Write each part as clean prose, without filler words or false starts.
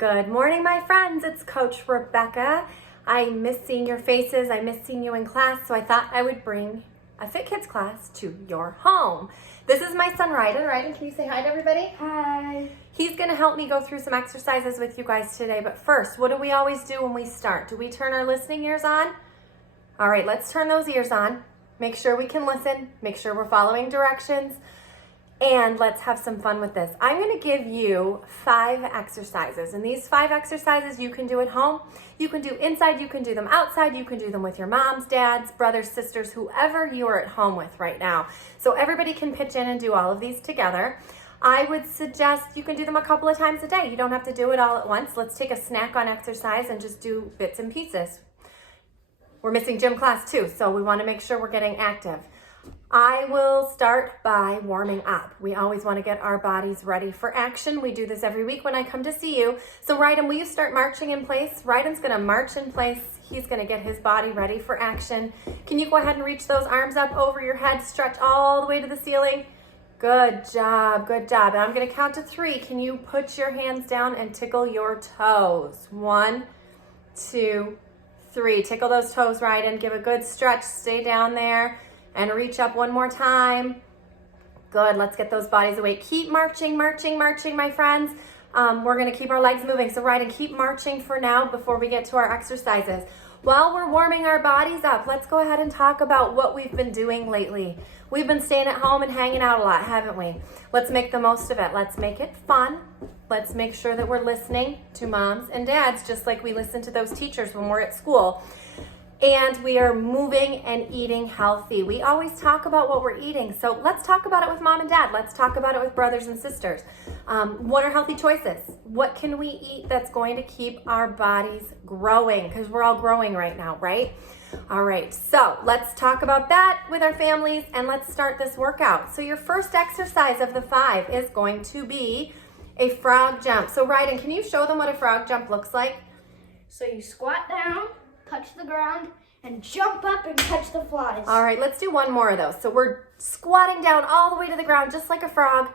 Good morning, my friends. It's Coach Rebecca. I miss seeing your faces. I miss seeing you in class, so I thought I would bring a FitKidz class to your home. This is my son, Ryden. Ryden, can you say hi to everybody? Hi. He's going to help me go through some exercises with you guys today, but first, what do we always do when we start? Do we turn our listening ears on? All right, let's turn those ears on. Make sure we can listen. Make sure we're following directions. And let's have some fun with this. I'm going to give you 5 exercises. And these 5 exercises you can do at home. You can do inside, you can do them outside, you can do them with your moms, dads, brothers, sisters, whoever you are at home with right now. So everybody can pitch in and do all of these together. I would suggest you can do them a couple of times a day. You don't have to do it all at once. Let's take a snack on exercise and just do bits and pieces. We're missing gym class too, so we want to make sure we're getting active. I will start by warming up. We always want to get our bodies ready for action. We do this every week when I come to see you. So Ryden, will you start marching in place? Ryden's going to march in place. He's going to get his body ready for action. Can you go ahead and reach those arms up over your head, stretch all the way to the ceiling? Good job, good job. And I'm going to count to 3. Can you put your hands down and tickle your toes? 1, 2, 3. Tickle those toes, Ryden. Give a good stretch. Stay down there. And reach up one more time. Good, let's get those bodies awake. Keep marching, marching, marching, my friends. We're gonna keep our legs moving. So Ryden, keep marching for now before we get to our exercises. While we're warming our bodies up, let's go ahead and talk about what we've been doing lately. We've been staying at home and hanging out a lot, haven't we? Let's make the most of it. Let's make it fun. Let's make sure that we're listening to moms and dads, just like we listen to those teachers when we're at school. And we are moving and eating healthy. We always talk about what we're eating. So let's talk about it with mom and dad. Let's talk about it with brothers and sisters. What are healthy choices? What can we eat that's going to keep our bodies growing? Because we're all growing right now, right? All right, so let's talk about that with our families and let's start this workout. So your first exercise of the 5 is going to be a frog jump. So Ryden, can you show them what a frog jump looks like? So you squat down, touch the ground, and jump up and catch the flies. All right, let's do one more of those. So we're squatting down all the way to the ground, just like a frog,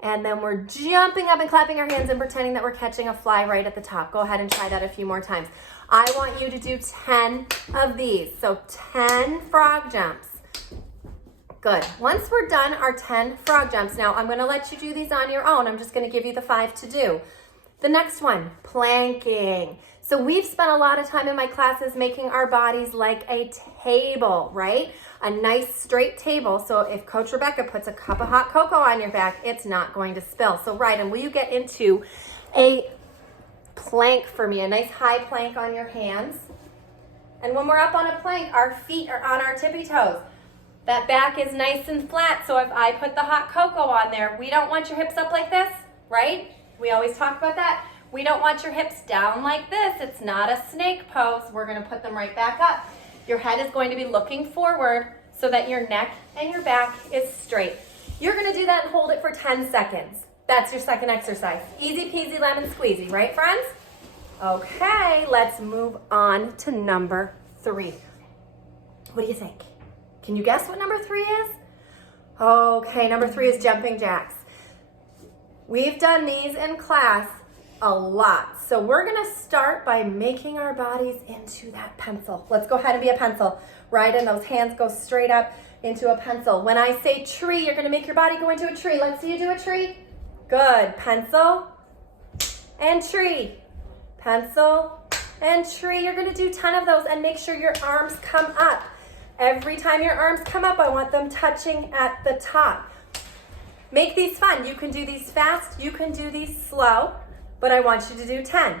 and then we're jumping up and clapping our hands and pretending that we're catching a fly right at the top. Go ahead and try that a few more times. I want you to do 10 of these. So 10 frog jumps. Good. Once we're done our 10 frog jumps, now I'm gonna let you do these on your own. I'm just gonna give you the 5 to do. The next one, planking. So we've spent a lot of time in my classes making our bodies like a table, right? A nice straight table. So if Coach Rebecca puts a cup of hot cocoa on your back, it's not going to spill. So Ryden, will you get into a plank for me? A nice high plank on your hands. And when we're up on a plank, our feet are on our tippy toes. That back is nice and flat. So if I put the hot cocoa on there, we don't want your hips up like this, right? We always talk about that. We don't want your hips down like this. It's not a snake pose. We're gonna put them right back up. Your head is going to be looking forward so that your neck and your back is straight. You're gonna do that and hold it for 10 seconds. That's your second exercise. Easy peasy lemon squeezy, right friends? Okay, let's move on to number 3. What do you think? Can you guess what number 3 is? Okay, number 3 is jumping jacks. We've done these in class a lot. So we're gonna start by making our bodies into that pencil. Let's go ahead and be a pencil. Ryden, those hands go straight up into a pencil. When I say tree, you're gonna make your body go into a tree. Let's see you do a tree. Good, pencil and tree. Pencil and tree. You're gonna do 10 of those and make sure your arms come up. Every time your arms come up, I want them touching at the top. Make these fun. You can do these fast, you can do these slow, but I want you to do 10.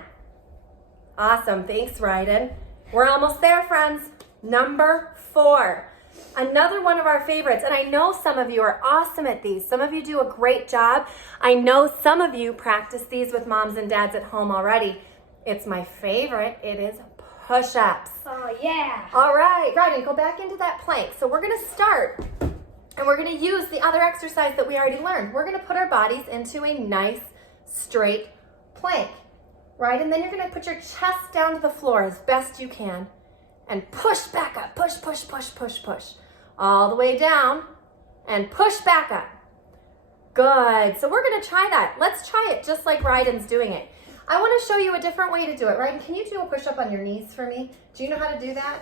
Awesome, thanks Ryden. We're almost there, friends. Number 4, another one of our favorites, and I know some of you are awesome at these. Some of you do a great job. I know some of you practice these with moms and dads at home already. It's my favorite, it is push-ups. Oh yeah. All right, Ryden, go back into that plank. So we're gonna start and we're gonna use the other exercise that we already learned. We're gonna put our bodies into a nice straight plank, right? And then you're gonna put your chest down to the floor as best you can and push back up, push, push, push, push, push, all the way down and push back up. Good, so we're gonna try that. Let's try it just like Ryden's doing it. I want to show you a different way to do it, right? Can you do a push-up on your knees for me? Do you know how to do that?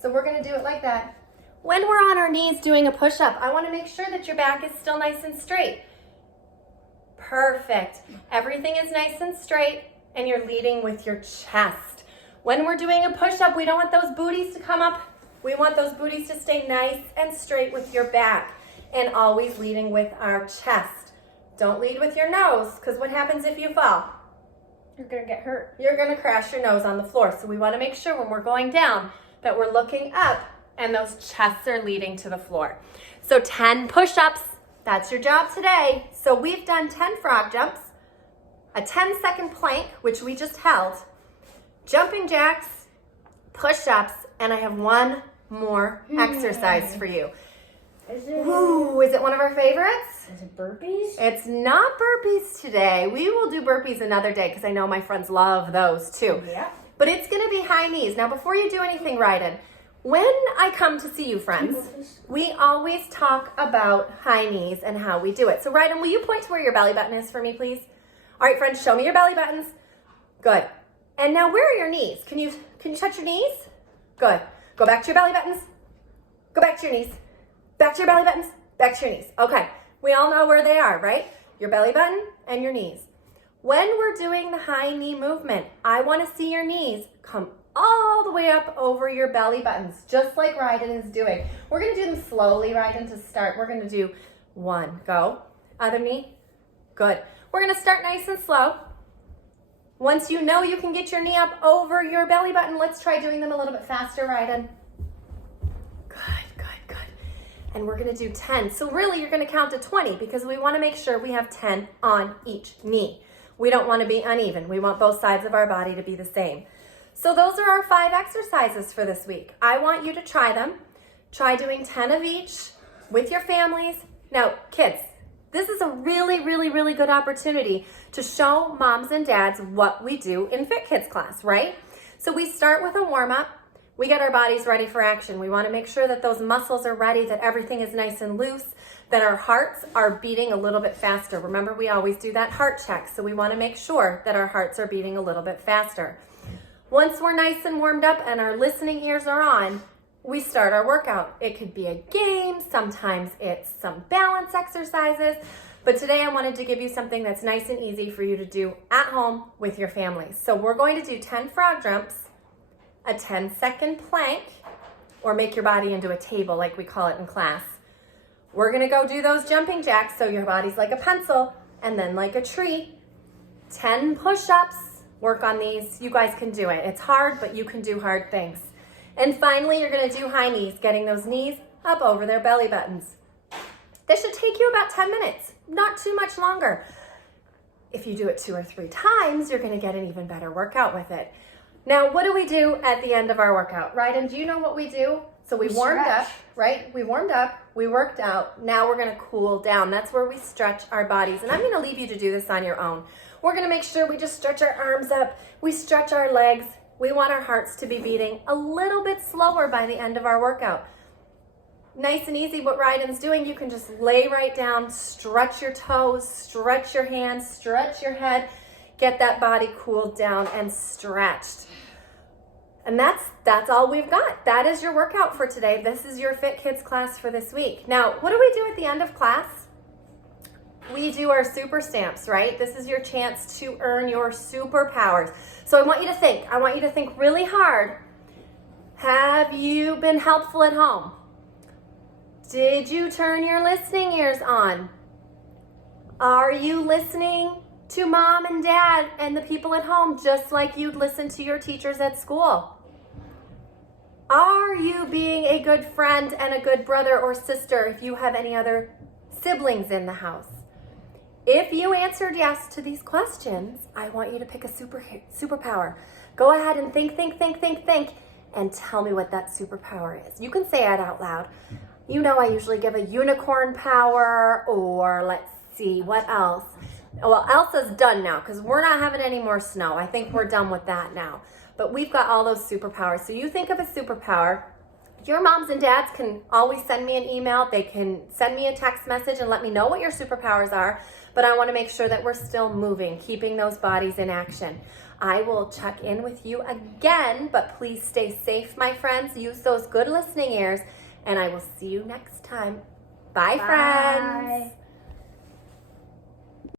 So we're going to do it like that. When we're on our knees doing a push-up, I want to make sure that your back is still nice and straight. Perfect. Everything is nice and straight, and you're leading with your chest. When we're doing a push-up, we don't want those booties to come up. We want those booties to stay nice and straight with your back, and always leading with our chest. Don't lead with your nose, because what happens if you fall? You're gonna get hurt. You're gonna crash your nose on the floor. So we wanna make sure when we're going down that we're looking up and those chests are leading to the floor. So 10 push-ups, that's your job today. So we've done 10 frog jumps, a 10-second plank, which we just held, jumping jacks, push-ups, and I have one more exercise for you. Ooh, is it one of our favorites? Is it burpees? It's not burpees today. We will do burpees another day because I know my friends love those too. Yeah. But it's gonna be high knees. Now before you do anything, Ryden, when I come to see you friends, we always talk about high knees and how we do it. So Ryden, will you point to where your belly button is for me, please? All right, friends, show me your belly buttons. Good. And now where are your knees? Can you touch your knees? Good. Go back to your belly buttons. Go back to your knees. Back to your belly buttons. Back to your knees. Okay. We all know where they are, right? Your belly button and your knees. When we're doing the high knee movement, I want to see your knees come all the way up over your belly buttons, just like Ryden is doing. We're going to do them slowly, Ryden, to start. We're going to do one. Go. Other knee. Good. We're going to start nice and slow. Once you know you can get your knee up over your belly button, let's try doing them a little bit faster, Ryden. And we're gonna do 10. So really you're gonna count to 20 because we wanna make sure we have 10 on each knee. We don't wanna be uneven. We want both sides of our body to be the same. So those are our 5 exercises for this week. I want you to try them. Try doing 10 of each with your families. Now, kids, this is a really, really, really good opportunity to show moms and dads what we do in FitKidz class, right? So we start with a warm-up. We get our bodies ready for action. We want to make sure that those muscles are ready, that everything is nice and loose, that our hearts are beating a little bit faster. Remember, we always do that heart check, so we want to make sure that our hearts are beating a little bit faster. Once we're nice and warmed up and our listening ears are on, we start our workout. It could be a game, sometimes it's some balance exercises, but today I wanted to give you something that's nice and easy for you to do at home with your family. So we're going to do 10 frog jumps, a 10-second plank, or make your body into a table like we call it in class. We're gonna go do those jumping jacks so your body's like a pencil and then like a tree. 10 push-ups, work on these. You guys can do it. It's hard, but you can do hard things. And finally, you're gonna do high knees, getting those knees up over their belly buttons. This should take you about 10 minutes, not too much longer. If you do it 2 or 3 times, you're gonna get an even better workout with it. Now, what do we do at the end of our workout? Ryden, do you know what we do? So we warmed up, right? We warmed up, we worked out. Now we're gonna cool down. That's where we stretch our bodies. And I'm gonna leave you to do this on your own. We're gonna make sure we just stretch our arms up, we stretch our legs. We want our hearts to be beating a little bit slower by the end of our workout. Nice and easy what Ryden's doing. You can just lay right down, stretch your toes, stretch your hands, stretch your head, get that body cooled down and stretched. And that's all we've got. That is your workout for today. This is your FitKidz class for this week. Now, what do we do at the end of class? We do our super stamps, right? This is your chance to earn your superpowers. So I want you to think. I want you to think really hard. Have you been helpful at home? Did you turn your listening ears on? Are you listening to mom and dad and the people at home just like you'd listen to your teachers at school? Are you being a good friend and a good brother or sister if you have any other siblings in the house? If you answered yes to these questions, I want you to pick a superpower. Go ahead and think, and tell me what that superpower is. You can say it out loud. You know I usually give a unicorn power, or let's see, what else? Well, Elsa's done now because we're not having any more snow. I think we're done with that now. But we've got all those superpowers. So you think of a superpower. your moms and dads can always send me an email. They can send me a text message and let me know what your superpowers are. But I want to make sure that we're still moving, keeping those bodies in action. I will check in with you again, but please stay safe, my friends. Use those good listening ears, and I will see you next time. Bye. Friends.